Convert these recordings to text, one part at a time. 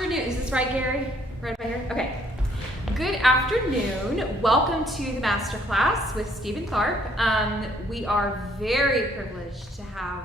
afternoon. Is this right, Gary? Right by here? Okay. Good afternoon. Welcome to the Masterclass with Stephen Tharp. We are very privileged to have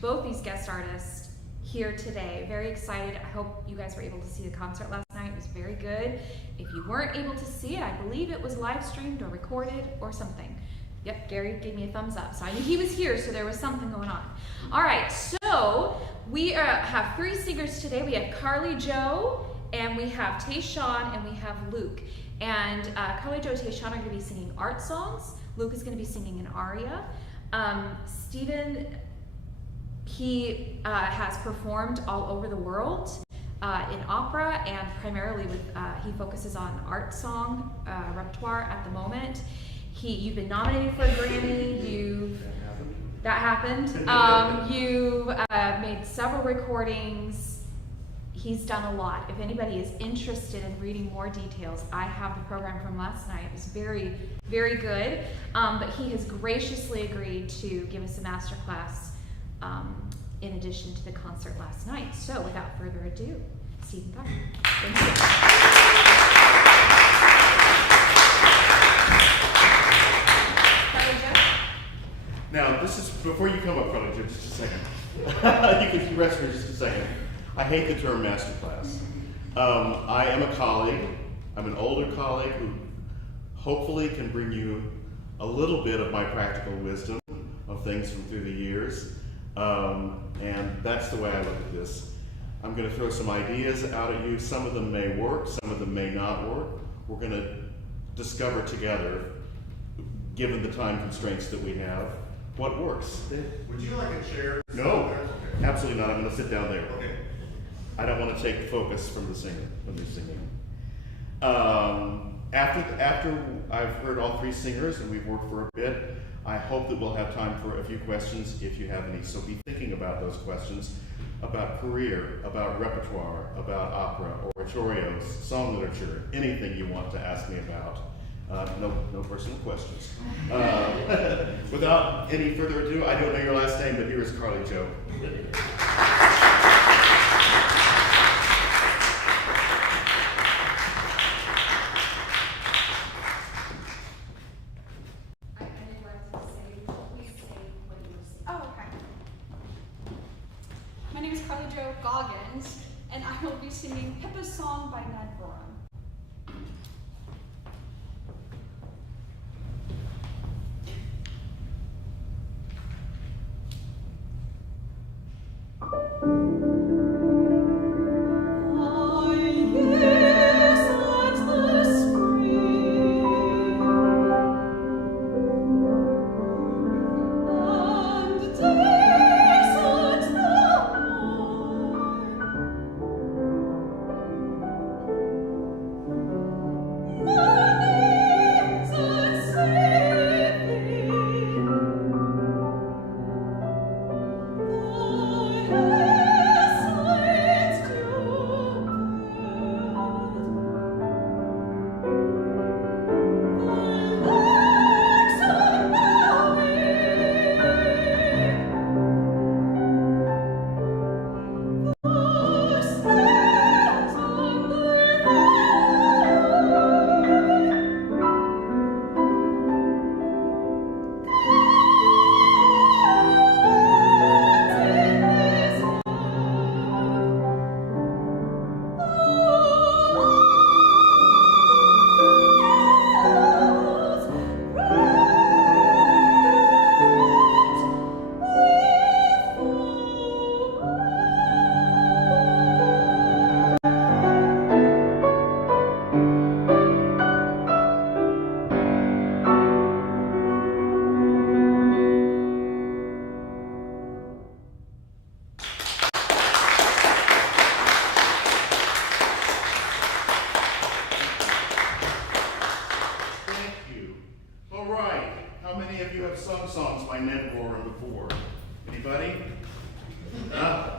both these guest artists here today. Very excited. I hope you guys were able to see the concert last night. It was very good. If you weren't able to see it, I believe it was live streamed or recorded or something. Yep, Gary gave me a thumbs up, so I knew he was here, so there was something going on. All right, so we have three singers today. We have Carly Jo, and we have Tayshawn, and we have Luke. And Carly Jo and Tayshawn are going to be singing art songs. Luke is going to be singing an aria. Stephen, he has performed all over the world in opera, and primarily with he focuses on art song repertoire at the moment. You've been nominated for a Grammy. That happened. You've made several recordings. He's done a lot. If anybody is interested in reading more details, I have the program from last night. It was very, very good. But he has graciously agreed to give us a masterclass in addition to the concert last night. So without further ado, Stephen Tharp. Thank you. Now, this is, before you come up, Carly Jo, just a second. You can rest for just a second. I hate the term masterclass. I am a colleague. I'm an older colleague who hopefully can bring you a little bit of my practical wisdom of things from through the years. And that's the way I look at this. I'm going to throw some ideas out at you. Some of them may work, some of them may not work. We're going to discover together, given the time constraints that we have, what works. Would you like a chair? No, Okay. absolutely not. I'm going to sit down there. Okay. I don't want to take focus from the singer when they're singing. After I've heard all three singers and we've worked for a bit, I hope that we'll have time for a few questions if you have any. So be thinking about those questions about career, about repertoire, about opera, oratorios, song literature, anything you want to ask me about. No personal questions. Without any further ado, I don't know your last name, but here is Carly Jo. My name is Carly Jo Goggins, and I will be singing Pippa's Song by Ned Borum.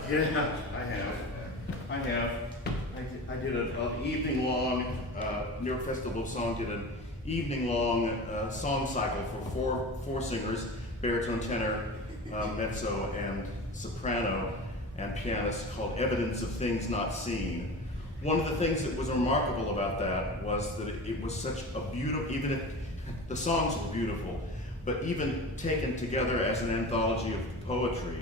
Yeah, I have. I did an evening-long, New York Festival of Song did an evening-long song cycle for four singers, baritone, tenor, mezzo, and soprano, and pianist, called Evidence of Things Not Seen, One of the things that was remarkable about that was that it was such a beautiful, even if the songs were beautiful, but even taken together as an anthology of poetry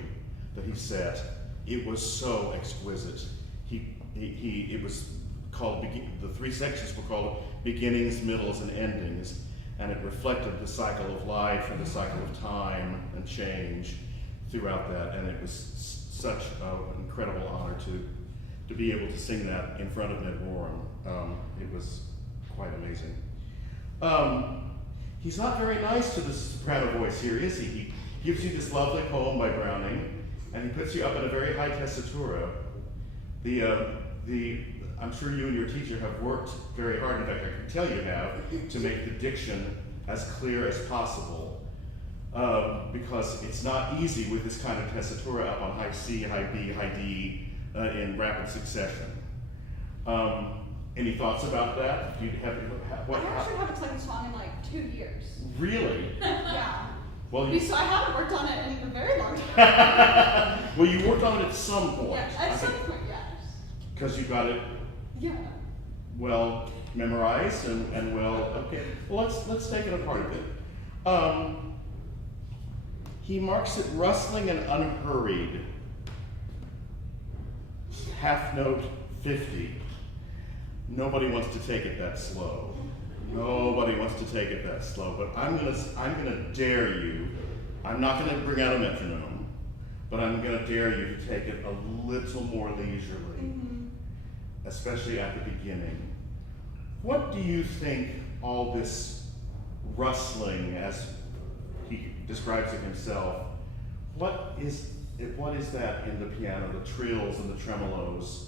that he set, it was so exquisite. It was called, the three sections were called Beginnings, Middles, and Endings, and it reflected the cycle of life and the cycle of time and change throughout that, and it was such an incredible honor to be able to sing that in front of Ned Warren. It was quite amazing. He's not very nice to the soprano voice here, is he? He gives you this lovely poem by Browning, and he puts you up in a very high tessitura. I'm sure you and your teacher have worked very hard, in fact I can tell you have, to make the diction as clear as possible. Because it's not easy with this kind of tessitura up on high C, high B, high D in rapid succession. Any thoughts about that? Do you have what? I actually haven't sung a song in like 2 years. Really? Yeah. Well, So I haven't worked on it in a very long time. well, you worked on it at some point. Yeah, at some point, yes. Because you got it Yeah. well memorized and well. Okay. Well, let's take it apart a bit. He marks it rustling and unhurried. Half note 50. Nobody wants to take it that slow. Nobody wants to take it that slow. But I'm gonna dare you. I'm not gonna bring out a metronome, but I'm gonna dare you to take it a little more leisurely, especially at the beginning. What do you think all this rustling, as he describes it himself, what is that in the piano, the trills and the tremolos?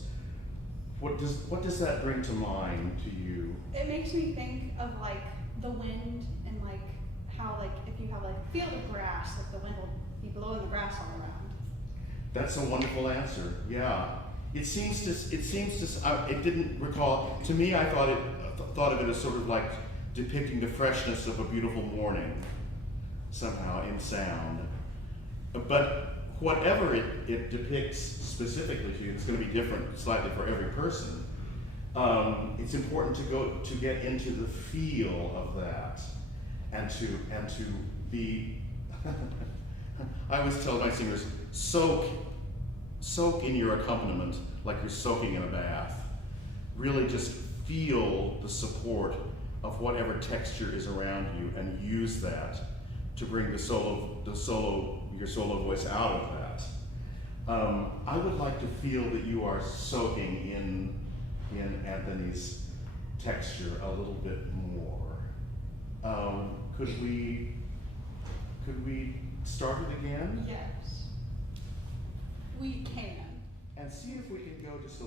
What does that bring to mind to you? It makes me think of like the wind and like how like if you have like a field of grass, like the wind will be blowing the grass all around. That's a wonderful answer. Yeah, it didn't recall. To me, I thought of it as sort of like depicting the freshness of a beautiful morning, somehow in sound. But whatever it depicts specifically to you, it's going to be different slightly for every person. It's important to get into the feel of that, and to be. I always tell my singers, soak in your accompaniment like you're soaking in a bath. Really, just feel the support of whatever texture is around you, and use that to bring your solo voice out of that. I would like to feel that you are soaking in Anthony's texture a little bit more. Could we start it again? Yes. We can. And see if we can go just a.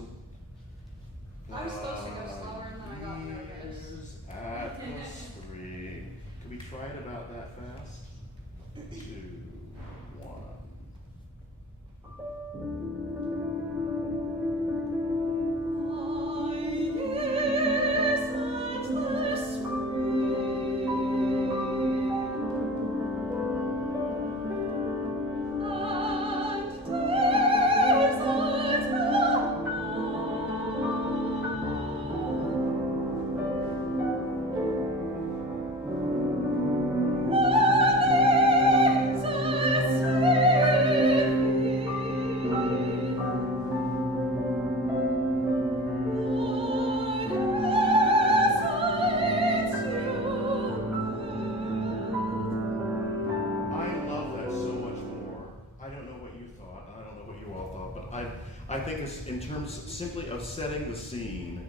I was supposed to go slower and then I got nervous. Years at the string. Can we try it about that fast? 2, 1. I think it's, in terms simply of setting the scene,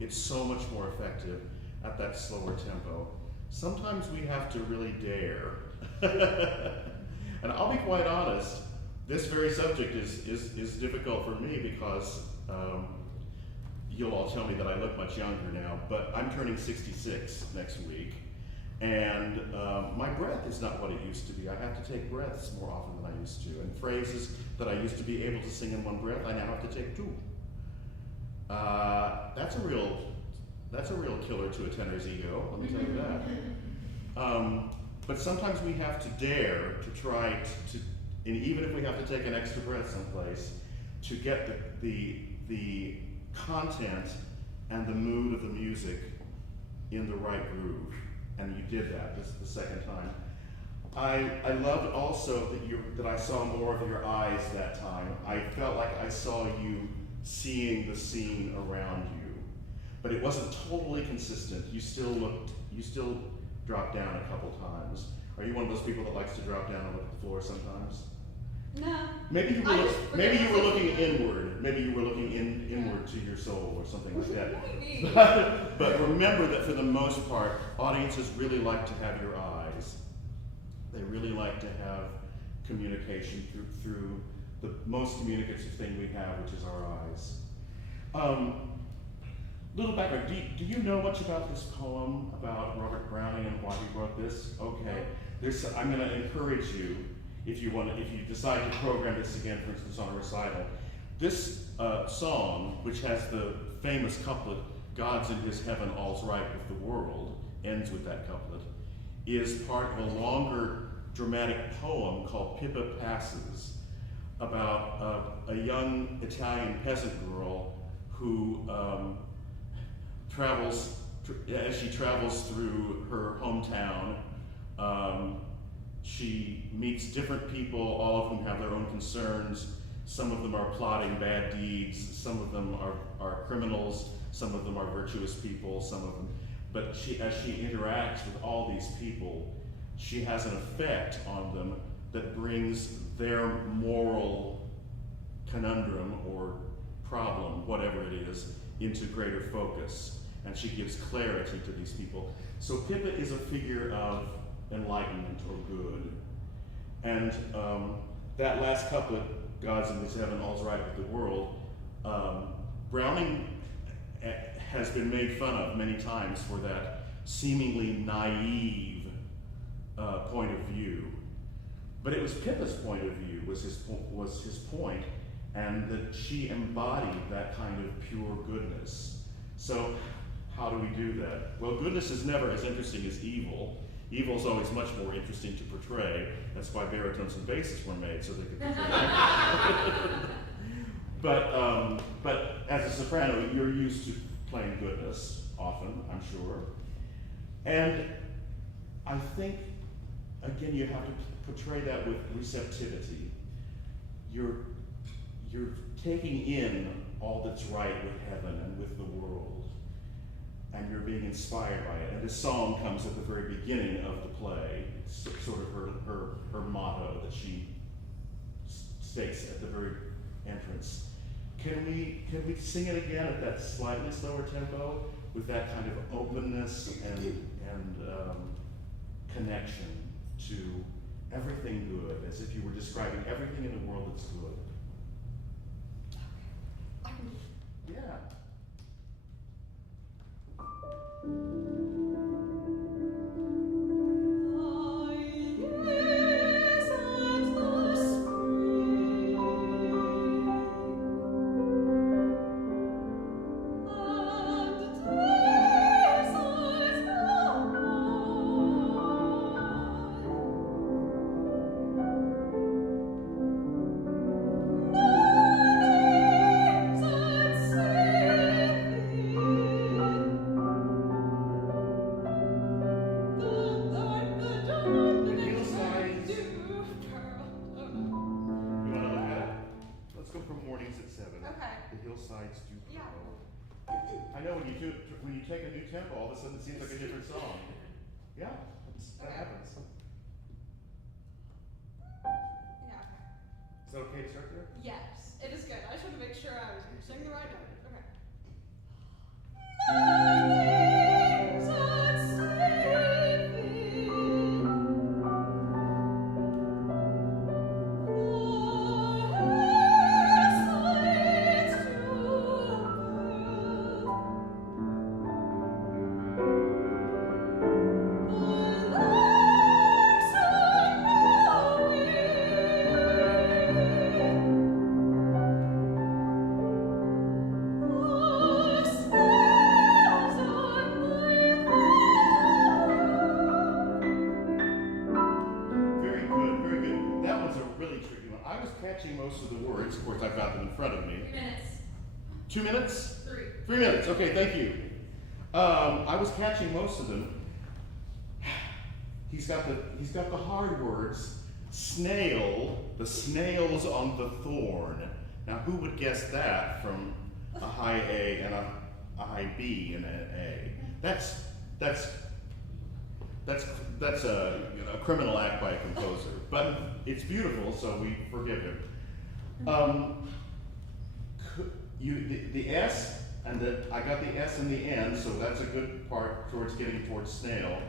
it's so much more effective at that slower tempo. Sometimes we have to really dare. And I'll be quite honest, this very subject is difficult for me because you'll all tell me that I look much younger now, but I'm turning 66 next week. And my breath is not what it used to be. I have to take breaths more often than I used to. And phrases that I used to be able to sing in one breath, I now have to take 2. That's a real killer to a tenor's ego, let me tell you that. But sometimes we have to dare to try to, and even if we have to take an extra breath someplace, to get the content and the mood of the music in the right groove. And you did that. This is the second time. I loved also that I saw more of your eyes that time. I felt like I saw you seeing the scene around you, but it wasn't totally consistent. You still dropped down a couple times. Are you one of those people that likes to drop down and look at the floor sometimes? No. Maybe you were looking inward. Maybe you were looking inward to your soul or something like that. But remember that for the most part, audiences really like to have your eyes. They really like to have communication through the most communicative thing we have, which is our eyes. Little background, do you know much about this poem, about Robert Browning and why he wrote this? Okay, I'm going to encourage you, if you decide to program this again, for instance, on a recital. This song, which has the famous couplet, "God's in his heaven, all's right with the world," ends with that couplet, is part of a longer dramatic poem called Pippa Passes, about a young Italian peasant girl who as she travels through her hometown, she meets different people, all of whom have their own concerns. Some of them are plotting bad deeds, some of them are criminals, some of them are virtuous people, some of them. But as she interacts with all these people, she has an effect on them that brings their moral conundrum or problem, whatever it is, into greater focus. And she gives clarity to these people. So Pippa is a figure of enlightenment or good. And that last couplet, "God's in his heaven, all's right with the world," Browning has been made fun of many times for that seemingly naive point of view. But it was Pippa's point of view, was his point, and that she embodied that kind of pure goodness. So how do we do that? Well, goodness is never as interesting as evil. Evil is always much more interesting to portray. That's why baritones and basses were made, so they could portray that. But as a soprano, you're used to playing goodness often, I'm sure. And I think, again, you have to portray that with receptivity. You're taking in all that's right with heaven and with the world, and you're being inspired by it. And this song comes at the very beginning of the play. It's sort of her motto that she states at the very entrance. Can we sing it again at that slightly slower tempo with that kind of openness and connection to everything good, as if you were describing everything in the world that's good? Yeah. When you take a new tempo, all of a sudden it seems like a different song. Yeah, that happens. Yeah, okay. Is that okay to start there? Yes, it is good. I just want to make sure I was singing the right note. Okay. Catching most of the words. Of course, I've got them in front of me. 3 minutes. 2 minutes? 3. 3 minutes, okay, thank you. I was catching most of them. He's got the hard words. Snail, the snails on the thorn. Now, who would guess that from a high A and a high B and an A? That's a criminal act by a composer, but it's beautiful, so we forgive him. The S and I got the S in the end, so that's a good part towards getting towards snail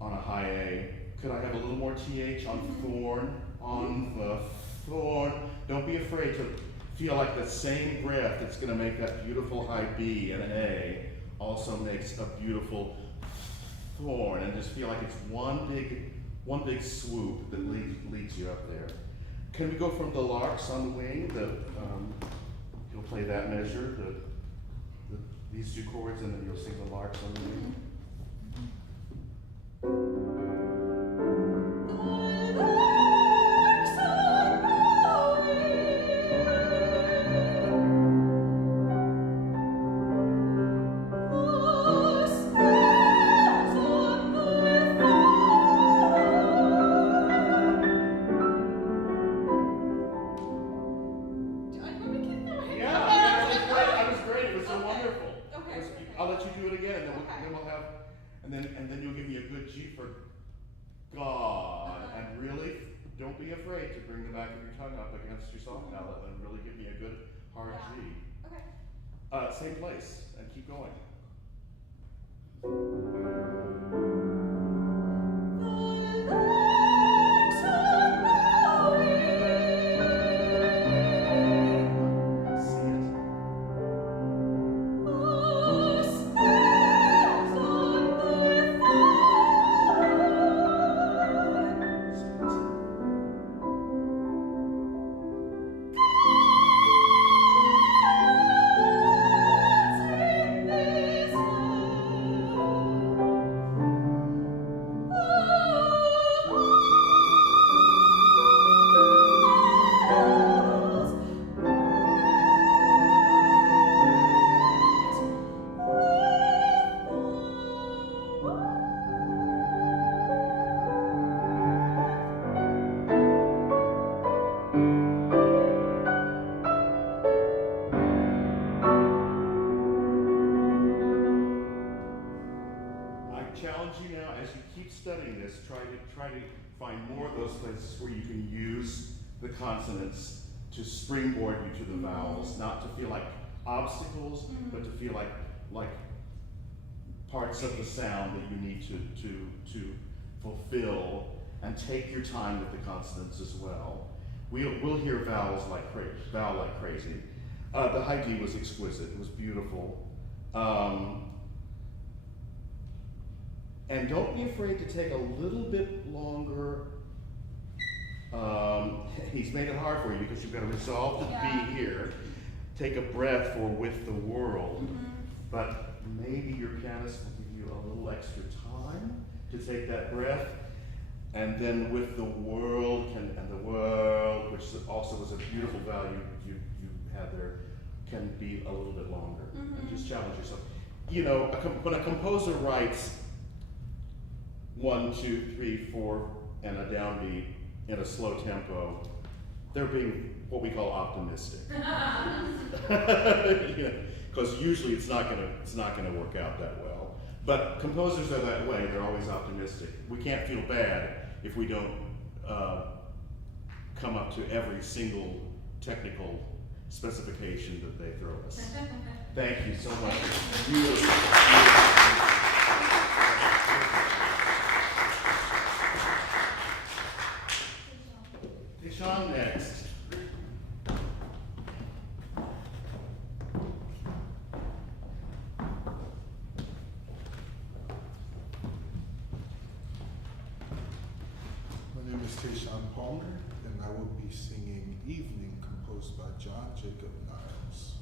on a high A. Could I have a little more TH on thorn? On the thorn. Don't be afraid to feel like the same breath that's going to make that beautiful high B and A also makes a beautiful thorn, and just feel like it's one big swoop that leads you up there. Can we go from the larks on the wing? You'll play that measure, these 2 chords, and then you'll sing the larks on the wing. I'll let you do it again, and then you'll give me a good G for God, and really don't be afraid to bring the back of your tongue up against your soft palate and really give me a good hard G. Okay. Same place, and keep going. Try to find more of those places where you can use the consonants to springboard you to the vowels, not to feel like obstacles, but to feel like parts of the sound that you need to fulfill, and take your time with the consonants as well. We'll hear vowel like crazy. The high D was exquisite. It was beautiful. And don't be afraid to take a little bit longer. He's made it hard for you because you've got to resolve to be here. Take a breath for with the world. But maybe your pianist will give you a little extra time to take that breath. And then with the world, and the world, which also is a beautiful value you had there, can be a little bit longer. And just challenge yourself. You know, when a composer writes 1, 2, 3, 4, and a downbeat in a slow tempo, they're being what we call optimistic. Because usually it's not gonna work out that well. But composers are that way. They're always optimistic. We can't feel bad if we don't come up to every single technical specification that they throw us. Thank you so much. Sean next. My name is Tayshawn Palmer, and I will be singing Evening, composed by John Jacob Niles.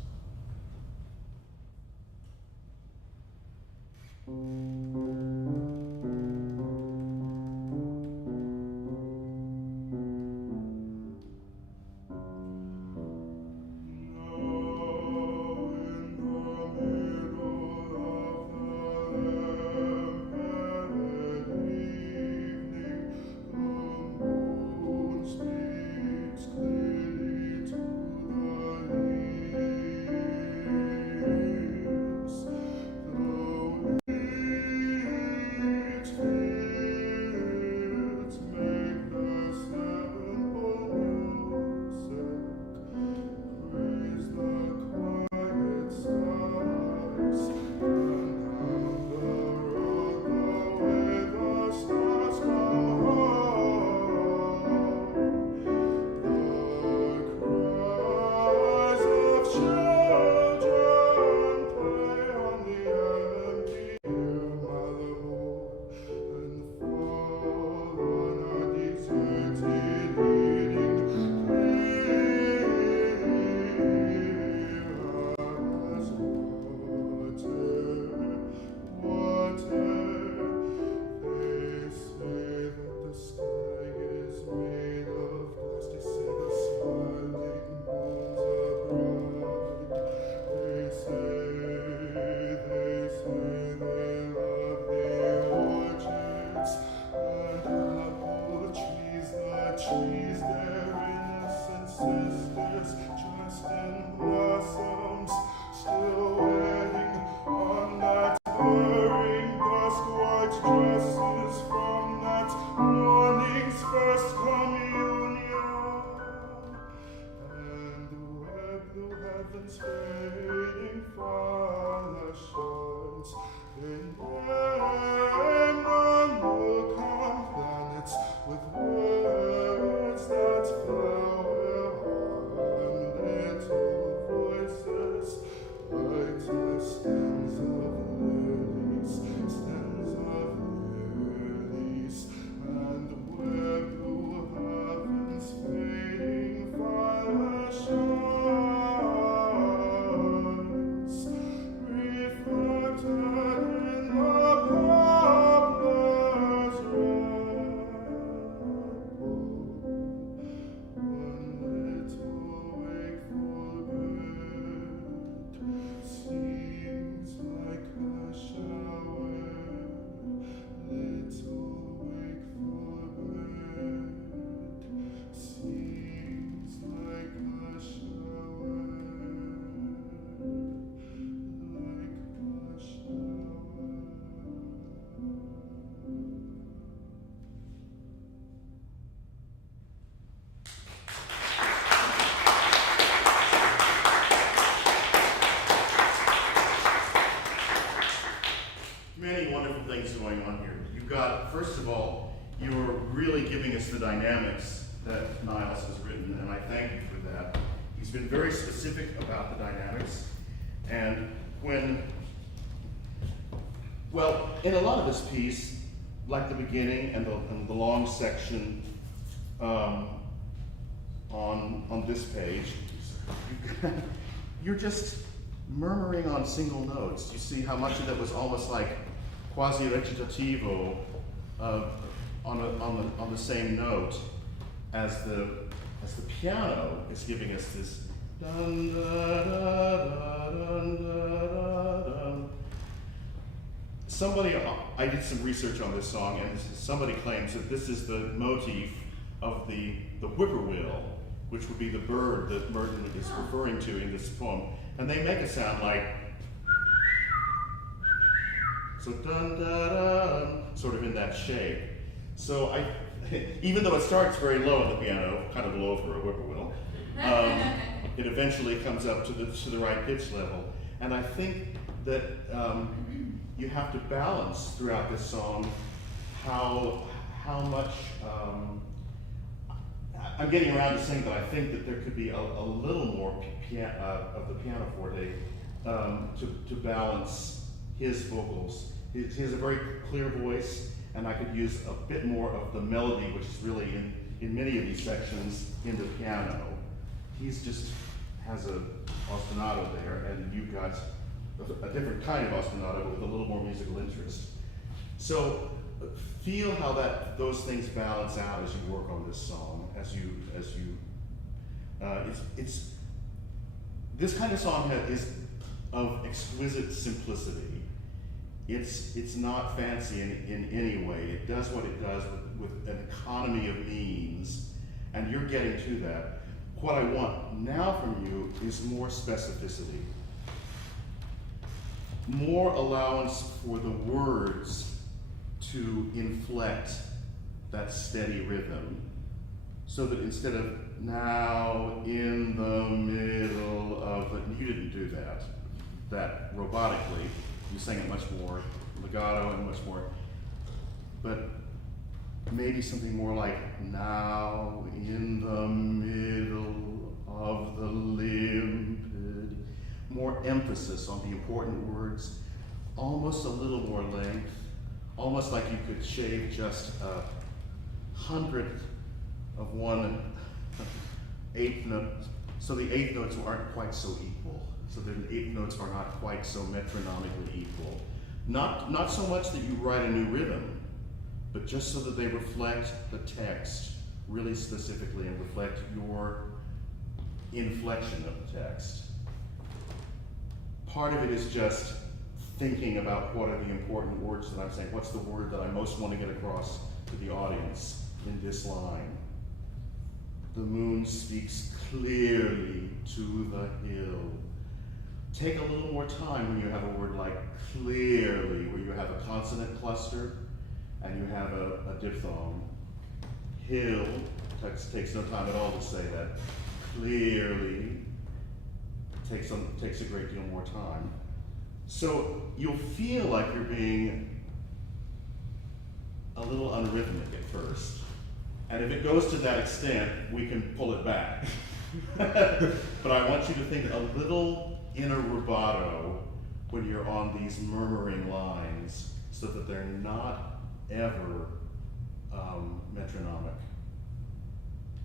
Now in the got, first of all, you're really giving us the dynamics that Niles has written, and I thank you for that. He's been very specific about the dynamics, and well, in a lot of this piece, like the beginning and the long section on this page, you're just murmuring on single notes. You see how much of that was almost like quasi recitativo on the same note as the piano is giving us this dun da da da dun da da dun. Somebody, I did some research on this song, and somebody claims that this is the motif of the whippoorwill, which would be the bird that Merton is referring to in this poem. And they make a sound like, so dun da dun, sort of in that shape. So even though it starts very low on the piano, kind of low for a whippoorwill, it eventually comes up to the right pitch level. And I think that you have to balance throughout this song how much, I'm getting around to saying that I think that there could be a little more of the pianoforte to balance his vocals. He has a very clear voice, and I could use a bit more of the melody, which is really in many of these sections in the piano. He's just has a ostinato there, and you've got a different kind of ostinato with a little more musical interest. So feel how those things balance out as you work on this song, it's this kind of song is of exquisite simplicity. It's not fancy in any way. It does what it does with an economy of means, and you're getting to that. What I want now from you is more specificity, more allowance for the words to inflect that steady rhythm, so that instead of now in the middle of it, you didn't do that robotically. You sang it much more legato and much more, but maybe something more like now in the middle of the limpid, more emphasis on the important words, almost a little more length, almost like you could shave just 1/100 of one eighth note, so the eighth notes aren't quite so equal. So the eighth notes are not quite so metronomically equal. Not so much that you write a new rhythm, but just so that they reflect the text really specifically and reflect your inflection of the text. Part of it is just thinking about what are the important words that I'm saying. What's the word that I most want to get across to the audience in this line? The moon speaks clearly to the hill. Take a little more time when you have a word like clearly, where you have a consonant cluster and you have a diphthong. Hill takes no time at all to say that. Clearly takes a great deal more time. So you'll feel like you're being a little unrhythmic at first. And if it goes to that extent, we can pull it back. But I want you to think a little inner rubato when you're on these murmuring lines, so that they're not ever metronomic,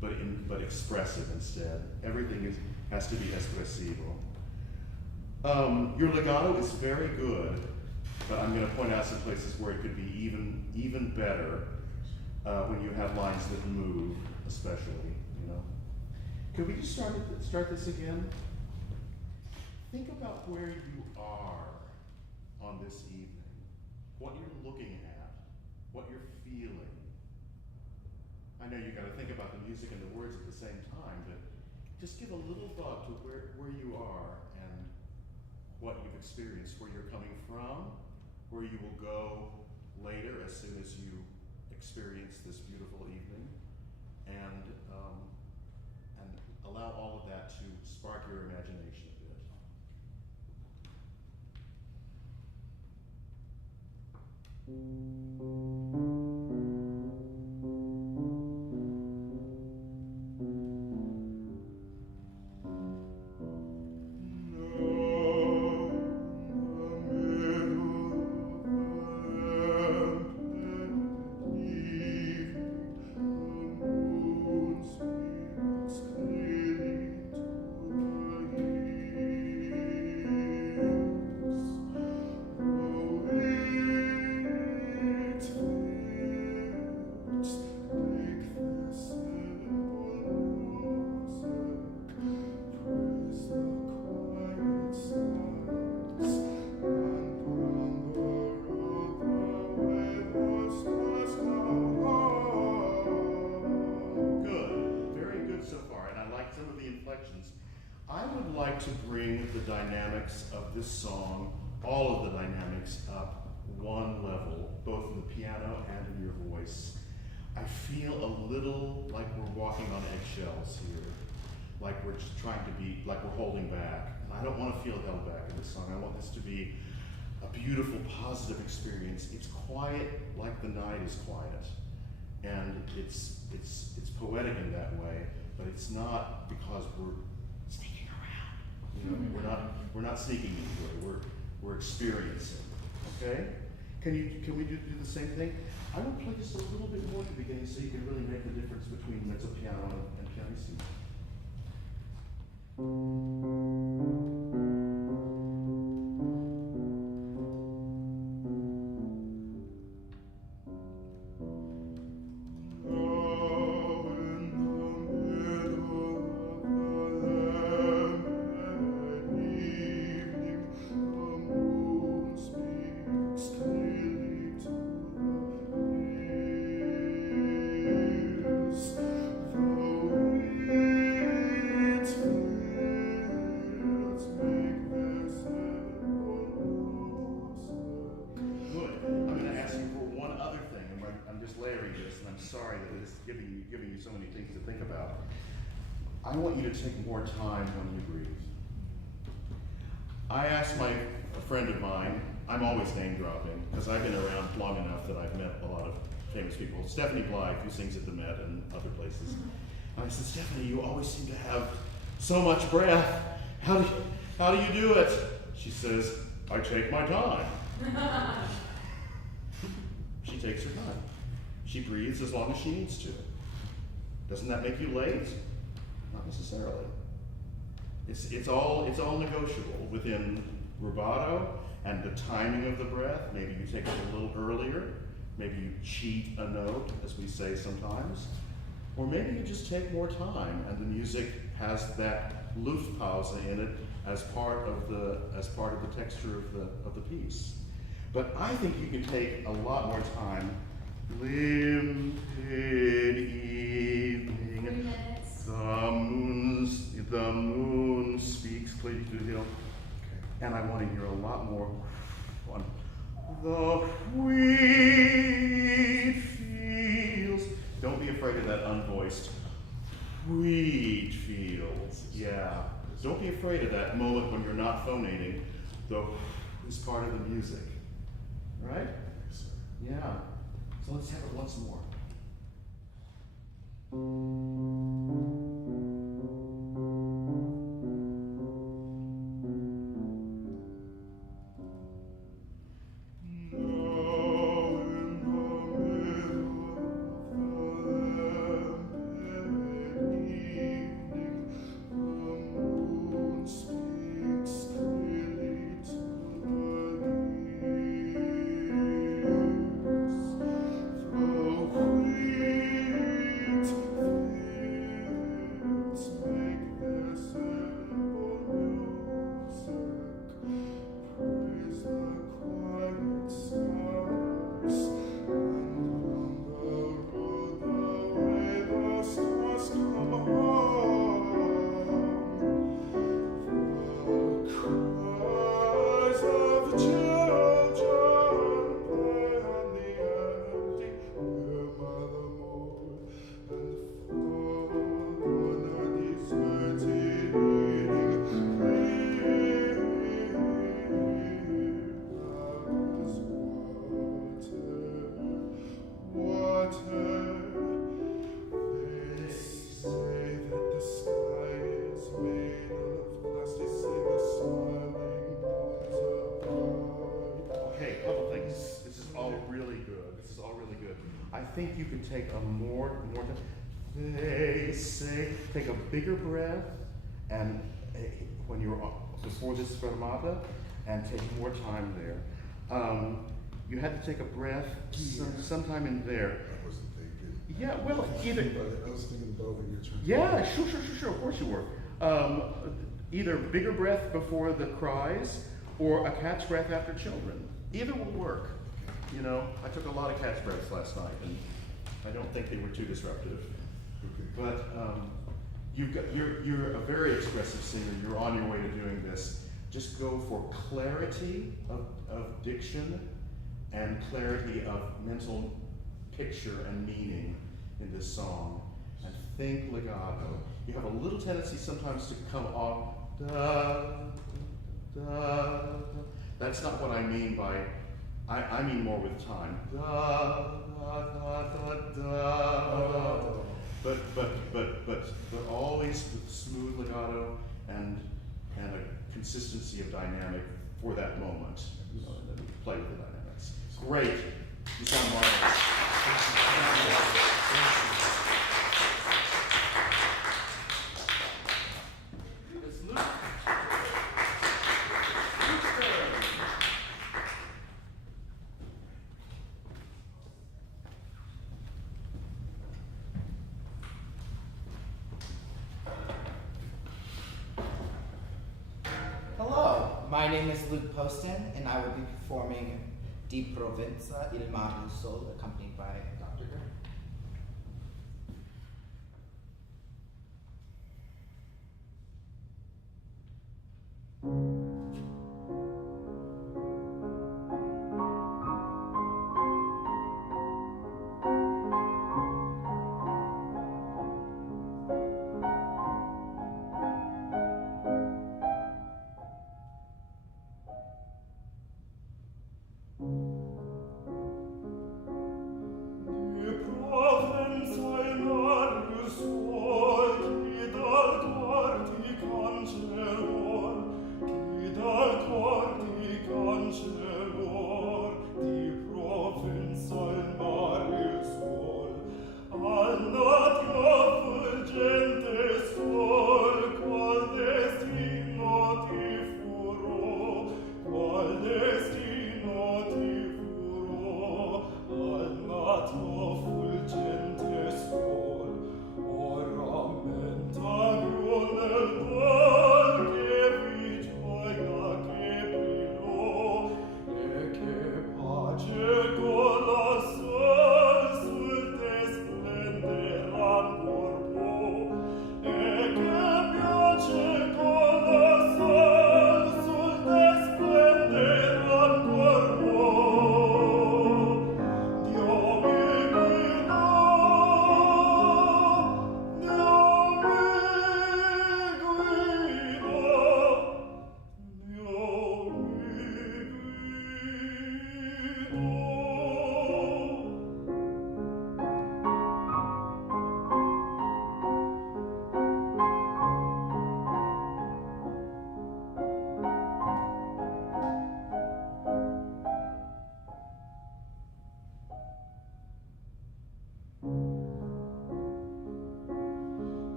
but expressive instead. Everything has to be espressivo. Your legato is very good, but I'm going to point out some places where it could be even better when you have lines that move, especially. Could we just start this again? Think about where you are on this evening, what you're looking at, what you're feeling. I know you got to think about the music and the words at the same time, but just give a little thought to where you are and what you've experienced, where you're coming from, where you will go later as soon as you experience this beautiful evening, and allow all of that to spark your imagination a bit. dynamics of this song, all of the dynamics up one level, both in the piano and in your voice. I feel a little like we're walking on eggshells here, like we're just trying to be, like we're holding back. And I don't want to feel held back in this song. I want this to be a beautiful, positive experience. It's quiet like the night is quiet. And it's poetic in that way, but it's not because we're sneaking around. You know, we're not sneaking into it. We're experiencing. Okay? Can we do the same thing? I will play just a little bit more at the beginning so you can really make the difference between mezzo piano and pianissimo. Giving you so many things to think about. I want you to take more time when you breathe. I asked a friend of mine, I'm always name dropping, because I've been around long enough that I've met a lot of famous people. Stephanie Blythe, who sings at the Met and other places. And I said, Stephanie, you always seem to have so much breath. How do you do it? She says, I take my time. She takes her time. She breathes as long as she needs to. Doesn't that make you late? Not necessarily. It's all negotiable within rubato and the timing of the breath. Maybe you take it a little earlier. Maybe you cheat a note, as we say sometimes. Or maybe you just take more time and the music has that Luftpause in it as part of the texture of the piece. But I think you can take a lot more time. Limpid evening, 3 minutes. the moon speaks clearly through the hill, and I want to hear a lot more. One, the wheat fields. Don't be afraid of that unvoiced wheat fields. Yeah. Don't be afraid of that moment when you're not phonating. The is part of the music. Right? Yeah. So let's have it once more. I think you can take a more time. They say take a bigger breath, and when you're before this fermata, and take more time there. You had to take a breath sometime in there. I wasn't thinking. Yeah, well, either. I was thinking about what you're trying to Yeah, sure. Of course you were. Either bigger breath before the cries, or a cat's breath after children. Either will work. You know, I took a lot of cat's breaths last night, and I don't think they were too disruptive. Okay. But you're a very expressive singer. You're on your way to doing this. just go for clarity of diction and clarity of mental picture and meaning in this song. And think legato. You have a little tendency sometimes to come off da, da. That's not what I mean by, I mean more with time. Da, da, da, da, da. But always with smooth legato and a consistency of dynamic for that moment. You know, and then play with the dynamics. Great. You sound marvelous. It's Luke. Hello, my name is Luke Poston, and I will be performing Di Provenza il Mar del Sol, accompanied by Dr. Grant.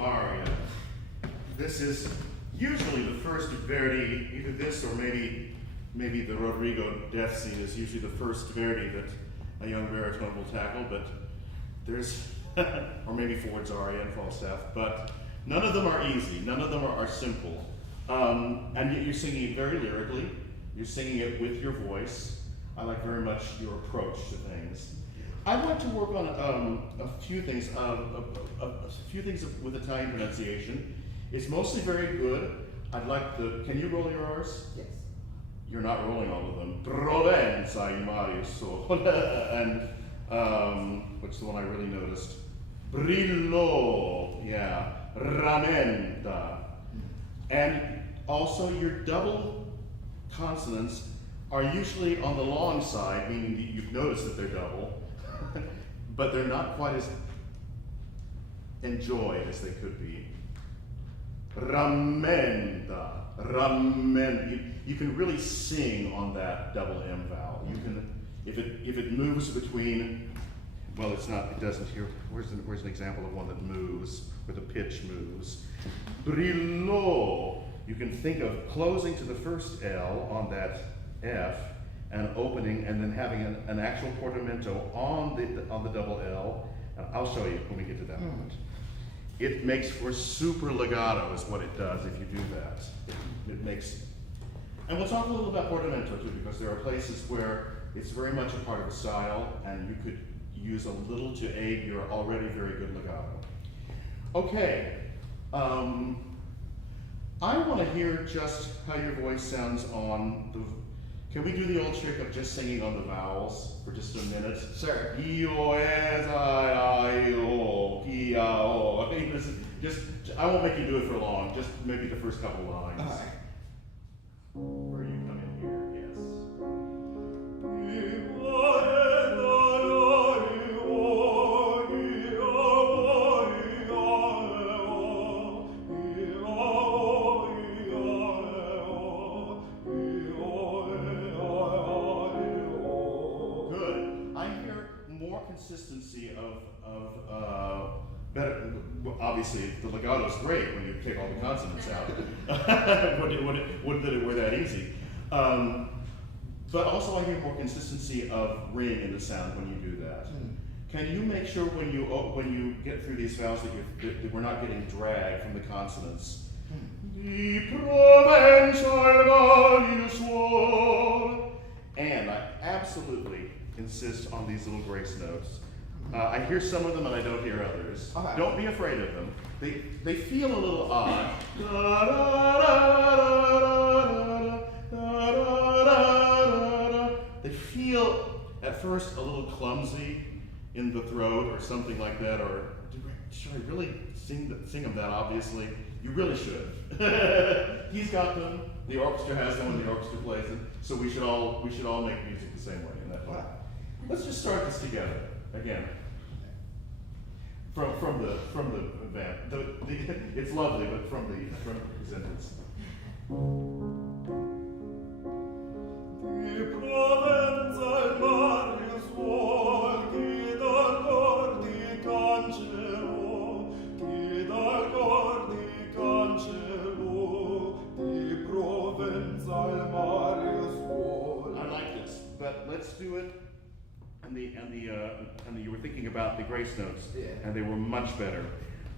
aria. This is usually the first Verdi, either this or maybe the Rodrigo death scene is usually the first Verdi that a young baritone will tackle, but there's, or maybe Ford's aria and Falstaff, but none of them are easy, none of them are simple. And yet you're singing it very lyrically, you're singing it with your voice. I like very much your approach to things. I'd like to work on a few things with Italian pronunciation. It's mostly very good. I'd like can you roll your R's? Yes. You're not rolling all of them. Provenza il mare sole. And what's the one I really noticed? Brillo, yeah. Ramenta. And also your double consonants are usually on the long side, meaning that you've noticed that they're double, but they're not quite as enjoyed as they could be. Ramenta, ramenta. You can really sing on that double M vowel. You can, if it moves between, well, it's not. It doesn't here. Where's an example of one that moves, where the pitch moves? Brillo. You can think of closing to the first L on that F and opening, and then having an actual portamento on the double L. And I'll show you when we get to that moment. It makes for super legato is what it does if you do that. It makes, and we'll talk a little about portamento too, because there are places where it's very much a part of a style, and you could use a little to aid your already very good legato. Okay, I want to hear just how your voice sounds on the. Can we do the old trick of just singing on the vowels for just a minute? Sure. Io, es, I, o, kia, o. I mean, just, I won't make you do it for long, just maybe the first couple lines. All right. Where you come in here, yes. Consistency of better. Obviously, the legato is great when you take all the consonants out. Wouldn't that it were that easy? But also, I hear more consistency of ring in the sound when you do that. Can you make sure when you get through these vowels that we're not getting drag from the consonants? Di Provenza il mare suol. And I absolutely insist on these little grace notes. I hear some of them and I don't hear others. Okay. Don't be afraid of them. They feel a little odd. They feel at first a little clumsy in the throat or something like that, or should I really sing them that obviously? You really should. He's got them, the orchestra has them when the orchestra plays them, so we should all make music the same way in that way. Wow. Let's just start this together again. From the vamp. It's lovely, but from the sentence. Di Provenza il mare suol, chi dal cor di cancelo, chi dal cor di cancelo, di Provenza il mare suol. I like this, but let's do it. And you were thinking about the grace notes, Yeah. and they were much better.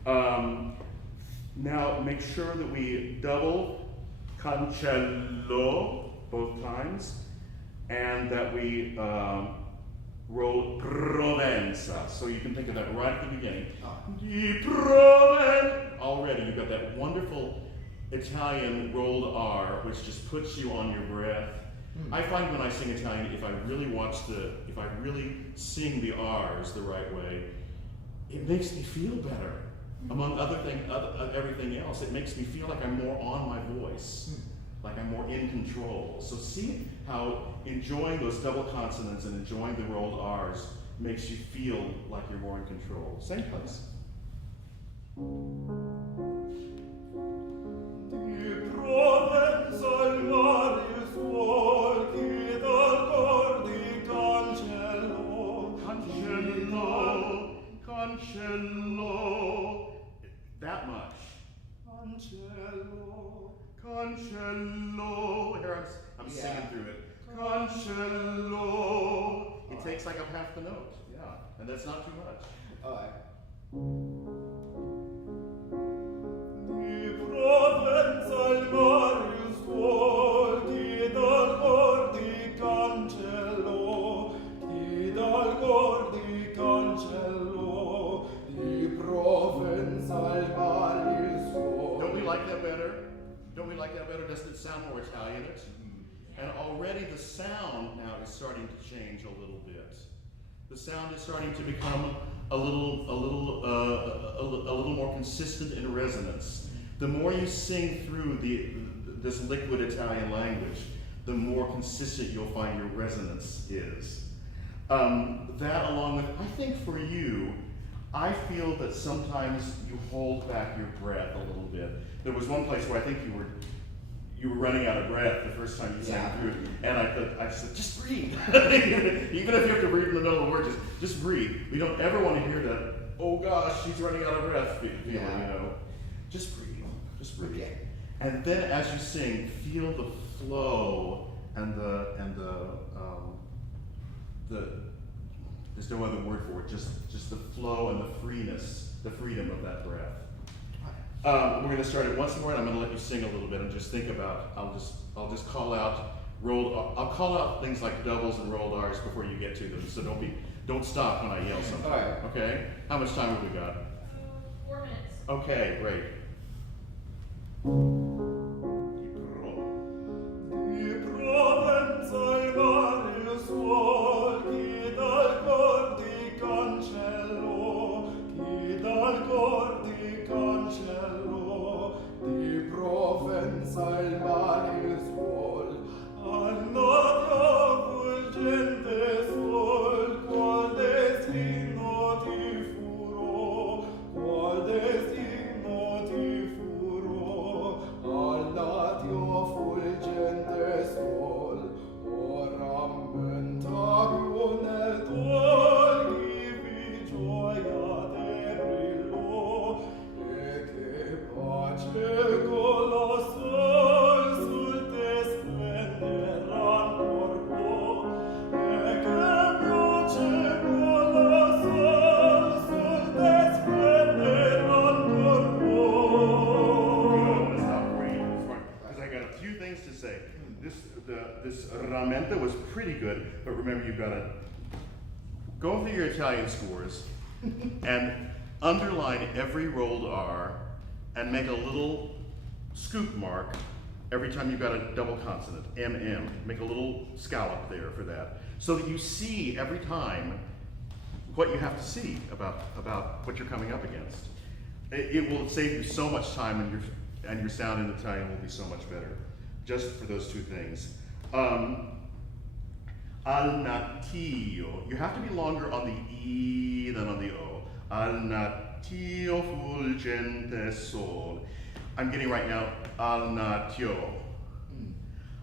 Now make sure that we double cancello both times, and that we roll Provenza. So you can think of that right at the beginning. Di Provenza. Already you've got that wonderful Italian rolled R, which just puts you on your breath. I find when I sing Italian, if I really sing the R's the right way, it makes me feel better. Among everything else, it makes me feel like I'm more on my voice, like I'm more in control. So see how enjoying those double consonants and enjoying the rolled R's makes you feel like you're more in control. Same place. Di Provenza il mare suol, chi dal cor di cancello, Cancello. That much. Cancello. Here I'm singing Yeah. through it. Cancello. It takes like up half the note. Yeah, and that's not too much. Alright. Di Provenza il Marius vuol, chi dal cor di cancello, chi dal cor di cancello, di Provenza il Marius vuol. Don't we like that better? Don't we like that better? Doesn't it sound more Italian? And already the sound now is starting to change a little bit. The sound is starting to become a little more consistent in resonance. The more you sing through this liquid Italian language, the more consistent you'll find your resonance is. That along with, I think for you, I feel that sometimes you hold back your breath a little bit. There was one place where I think you were running out of breath the first time you sang through it, and I said, just breathe. Even if you have to breathe in the middle of the word, just breathe. We don't ever want to hear that, oh gosh, she's running out of breath feeling, you know. Just breathe, just breathe. Okay. And then as you sing, feel the flow and the there's no other word for it, just the flow and the freeness, the freedom of that breath. We're going to start it once more, and I'm going to let you sing a little bit and just think about. I'll just call out I'll call out things like doubles and rolled R's before you get to them. So don't stop when I yell something. All right. Okay. How much time have we got? 4 minutes. Okay, great. Di Provenza il Marius vuol, chi dal cor di cancello, chi dal cor di cancello, di Provenza il Marius vuol, annata fulgente sol, qual destino ti furo, qual destino ti furo, all'addio fulgente sol, ora rammenta più nel tuo livi gioia de brillo, e che pace con la sol sul te splenderà corpo, e che pace con la sol sul te splenderà corpo. Good. Stop breathing. Because I got a few things to say. This ramenta was pretty good, but remember you've got to go through your Italian scores and underline every rolled R and make a little scoop mark every time you've got a double consonant, MM. Make a little scallop there for that, so that you see every time what you have to see about what you're coming up against. It will save you so much time, and your sound in Italian will be so much better, just for those two things. Al natio. You have to be longer on the E than on the O. Al natio fulgente sol. I'm getting right now, al natio.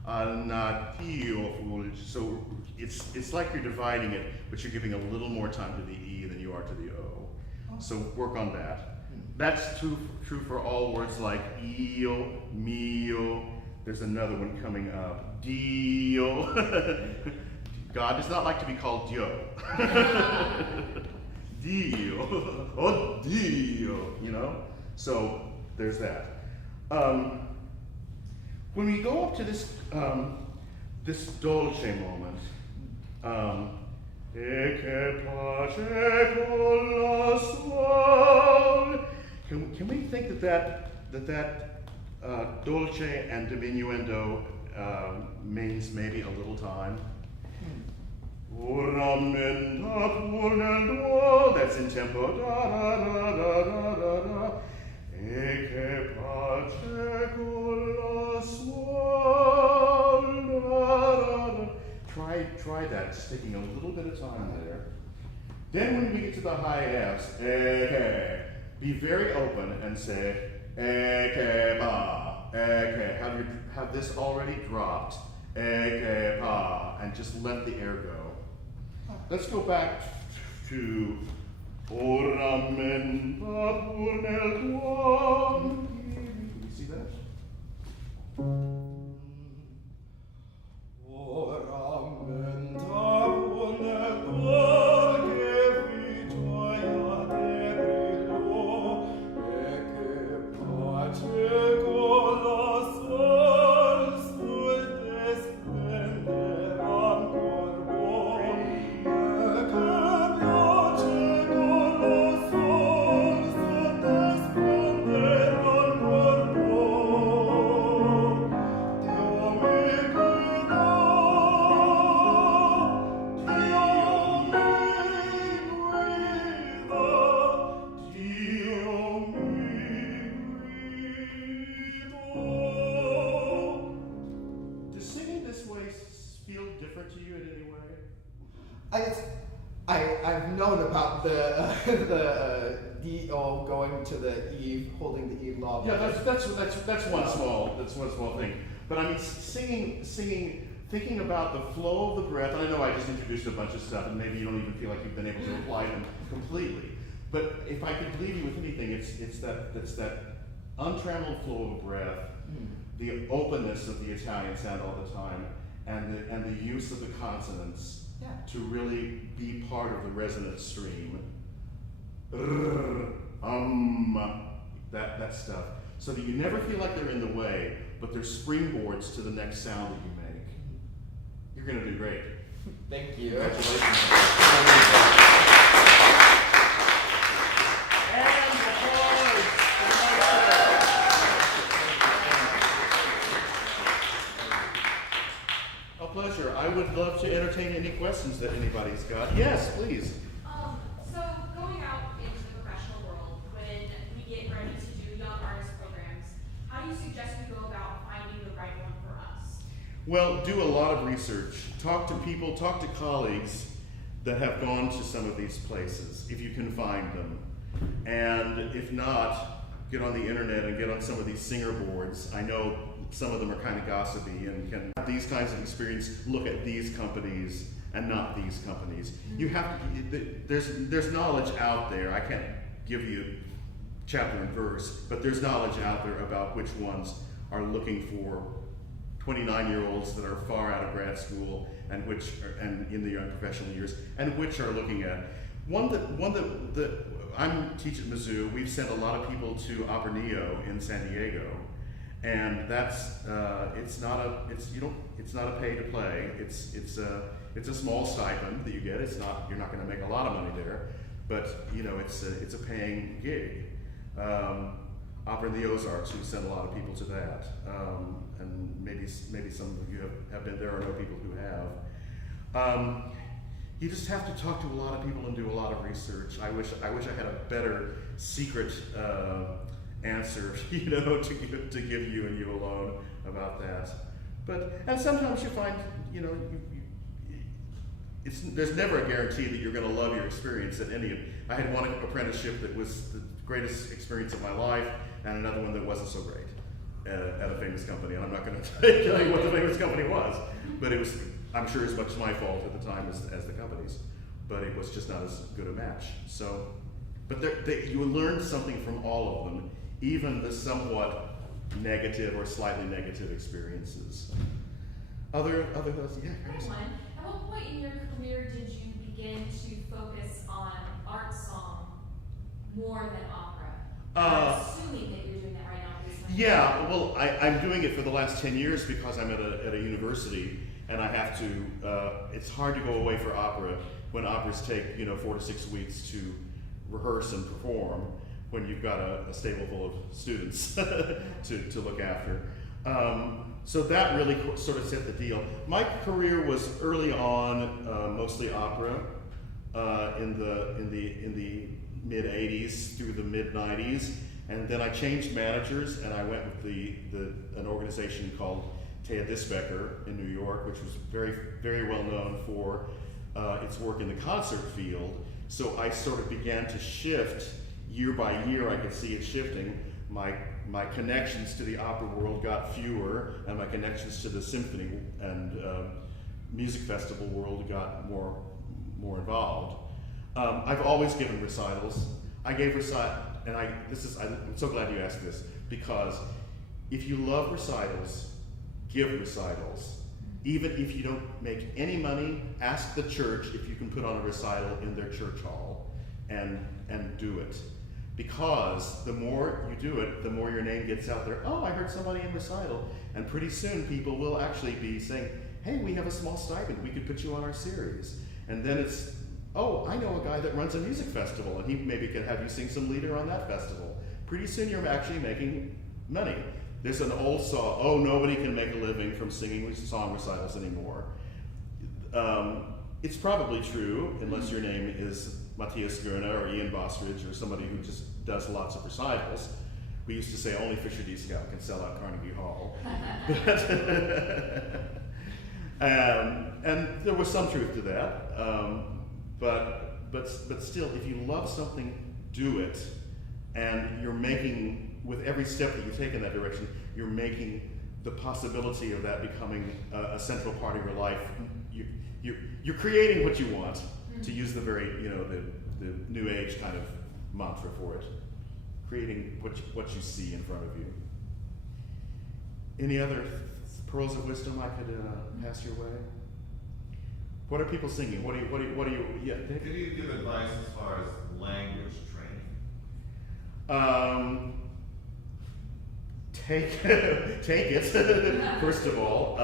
Al natio fulgente. So it's like you're dividing it, but you're giving a little more time to the E than you are to the O. So work on that. That's true for all words like io, mio. There's another one coming up. Dio. God does not like to be called Dio. Dio. Oh, Dio. You know? So there's that. When we go up to this this dolce moment, e che pace con la sol. Can we think that dolce and diminuendo means maybe a little time? That's in tempo. Da, da, da, da, da, da. E che pace con la sol. Da, da, da. Try that, just taking a little bit of time there. Then when we get to the high Fs, be very open and say, che pa, che. Have this already dropped, che pa, and just let the air go. Let's go back to Oramenta pur nel tuo. Can you see that? I've known about the D.O. going to the Eve, holding the Eve law. Yeah, that's one small thing. But I mean, singing, thinking about the flow of the breath. And I know I just introduced a bunch of stuff, and maybe you don't even feel like you've been able to apply them completely. But if I could leave you with anything, it's that untrammeled flow of breath, the openness of the Italian sound all the time, and the use of the consonants to really be part of the resonant stream. That stuff. So that you never feel like they're in the way, but they're springboards to the next sound that you make. You're going to do great. Thank you. Congratulations. And applause. A pleasure. I would love to entertain any questions that anybody's got. Yes, please. So going out into the professional world, when we get ready to do young artist programs, how do you suggest we go about finding the right one for us? Well, do a lot of research. Talk to people, talk to colleagues that have gone to some of these places, if you can find them. And if not, get on the internet and get on some of these singer boards. I know some of them are kind of gossipy and can have these kinds of experience, look at these companies and not these companies. You have to, there's knowledge out there. I can't give you chapter and verse, but there's knowledge out there about which ones are looking for 29-year-olds that are far out of grad school and which are, and in the young professional years, and which are looking at one that I'm teaching at Mizzou. We've sent a lot of people to Opera Neo in San Diego, and that's it's not a pay to play. It's a small stipend that you get. You're not going to make a lot of money there, but you know it's a paying gig. Opera in the Ozarks, we've sent a lot of people to that, and maybe some of you have been there or know people who have. You just have to talk to a lot of people and do a lot of research. I wish I had a better secret answer, you know, to give you and you alone about that. And sometimes you find, you know, there's never a guarantee that you're going to love your experience at any of. I had one apprenticeship that was the greatest experience of my life, and another one that wasn't so great at a famous company. And I'm not going to tell you what the famous company was, but it was, I'm sure, as much my fault at the time as the company's. But it was just not as good a match. So, but you learn something from all of them, even the somewhat negative or slightly negative experiences. Other thoughts? Yeah. At what point in your career did you begin to focus on art song more than opera? I'm assuming that you're doing that right now. Yeah, well, I'm doing it for the last 10 years because I'm at a university, and I have to, it's hard to go away for opera when operas take, 4 to 6 weeks to rehearse and perform when you've got a stable full of students to look after. So that really sort of set the deal. My career was early on mostly opera in the mid '80s through the mid '90s, and then I changed managers and I went with an organization called Thea Disbecker in New York, which was very, very well known for its work in the concert field. So I sort of began to shift year by year. I could see it shifting. My connections to the opera world got fewer, and my connections to the symphony and music festival world got more involved. I've always given recitals. I gave recital, and I'm so glad you asked this, because if you love recitals, give recitals. Even if you don't make any money, ask the church if you can put on a recital in their church hall and do it. Because the more you do it, the more your name gets out there. Oh, I heard somebody in recital. And pretty soon people will actually be saying, hey, we have a small stipend, we could put you on our series. And then it's, oh, I know a guy that runs a music festival, and he maybe could have you sing some leader on that festival. Pretty soon you're actually making money. There's an old saw, oh, nobody can make a living from singing song recitals anymore. It's probably true, unless your name is Matthias Gurna or Ian Bostridge or somebody who just does lots of recitals. We used to say only Fisher D. Scout can sell out Carnegie Hall. And there was some truth to that. But still, if you love something, do it. And you're making, with every step that you take in that direction, you're making the possibility of that becoming a central part of your life. You're creating what you want, to use the very, the new age kind of mantra for it. Creating what you see in front of you. Any other pearls of wisdom I could pass your way? What are people singing? What do you, yeah, Dave? Can you give advice as far as language training? Take it, first of all.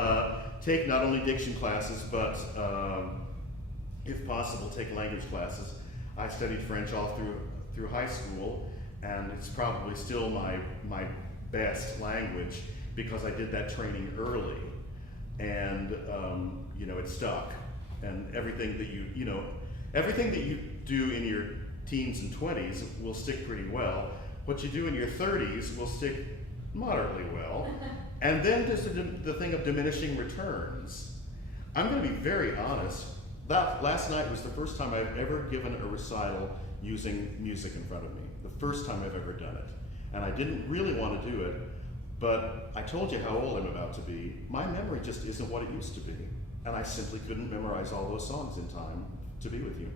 Take not only diction classes, but if possible, take language classes. I studied French all through high school, and it's probably still my best language because I did that training early, and it stuck. And everything that you do in your teens and 20s will stick pretty well. What you do in your 30s will stick moderately well. And then there's the thing of diminishing returns. I'm going to be very honest. That last night was the first time I've ever given a recital using music in front of me. The first time I've ever done it. And I didn't really want to do it, but I told you how old I'm about to be. My memory just isn't what it used to be. And I simply couldn't memorize all those songs in time to be with you.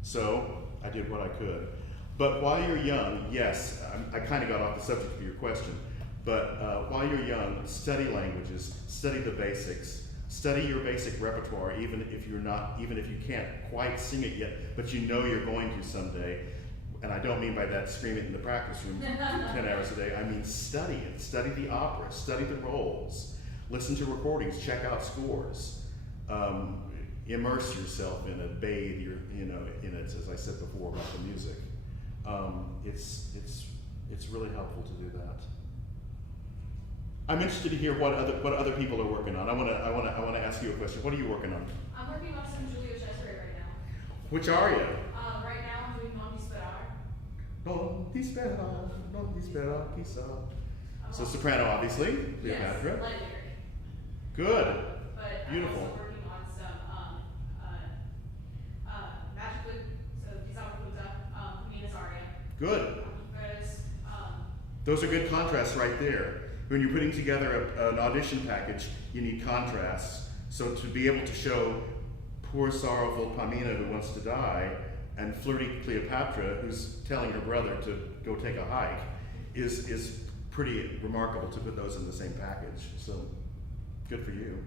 So I did what I could. But while you're young, yes, I kind of got off the subject of your question, but while you're young, study languages, study the basics, study your basic repertoire, even if you can't quite sing it yet, but you know you're going to someday. And I don't mean by that scream it in the practice room 10 hours a day. I mean study it. Study the opera, study the roles, listen to recordings, check out scores. Immerse yourself in it, bathe in it, as I said before about the music. It's really helpful to do that. I'm interested to hear what other people are working on. I want to ask you a question. What are you working on? I'm working on some Julio Cesare right now. Which aria? Right now I'm doing Non Disperar. Non dispera, chissà. So soprano, obviously. Cleopatra. Yes, legendary. Good. But Beautiful. I'm also working on some Magic Flute, so Disabra Fluta, Mina's aria. Good. Because Those are good contrasts right there. When you're putting together an audition package, you need contrasts. So to be able to show poor sorrowful Pamina who wants to die, and flirty Cleopatra who's telling her brother to go take a hike, is pretty remarkable to put those in the same package. So good for you.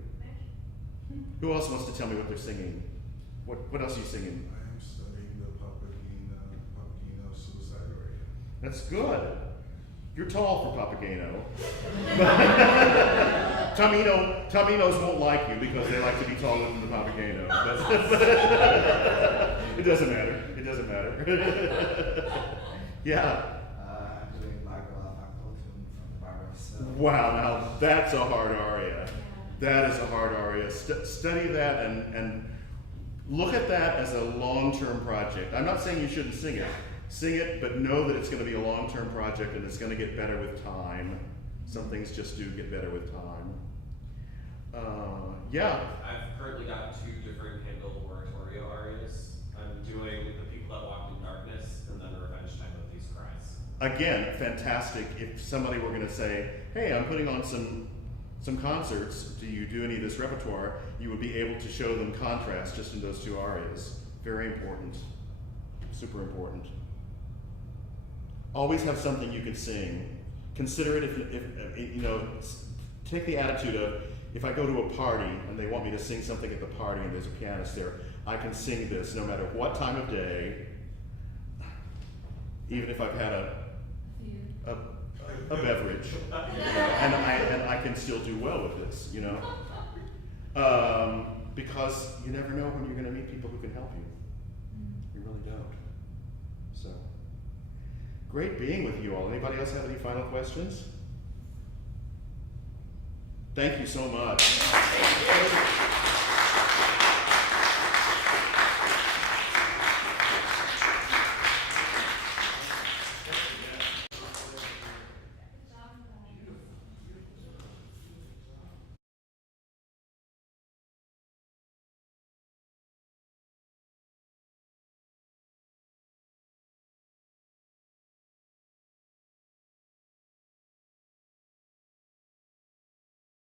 Who else wants to tell me what they're singing? What else are you singing? I am studying the Papageno suicide aria. That's good. You're tall for Papageno. Taminos won't like you because they like to be taller than the Papageno. It doesn't matter. It doesn't matter. Yeah. I'm doing Margot Tune from the Barber of Seville. Wow, now that's a hard aria. That is a hard aria. Study that and look at that as a long-term project. I'm not saying you shouldn't sing it. Sing it, but know that it's going to be a long-term project and it's going to get better with time. Some things just do get better with time. Yeah. I've currently got 2 different Handel oratorio arias. I'm doing The People That Walked in Darkness and then Revenge Time of These Cries. Again, fantastic. If somebody were going to say, hey, I'm putting on some concerts, do you do any of this repertoire? You would be able to show them contrast just in those 2 arias. Very important. Super important. Always have something you can sing. consider it if you know, take the attitude of, if I go to a party and they want me to sing something at the party and there's a pianist there, I can sing this no matter what time of day, even if I've had a beverage, and I can still do well with this, you know? Because you never know when you're going to meet people who can help you. You really don't. So, great being with you all. Anybody else have any final questions? Thank you so much.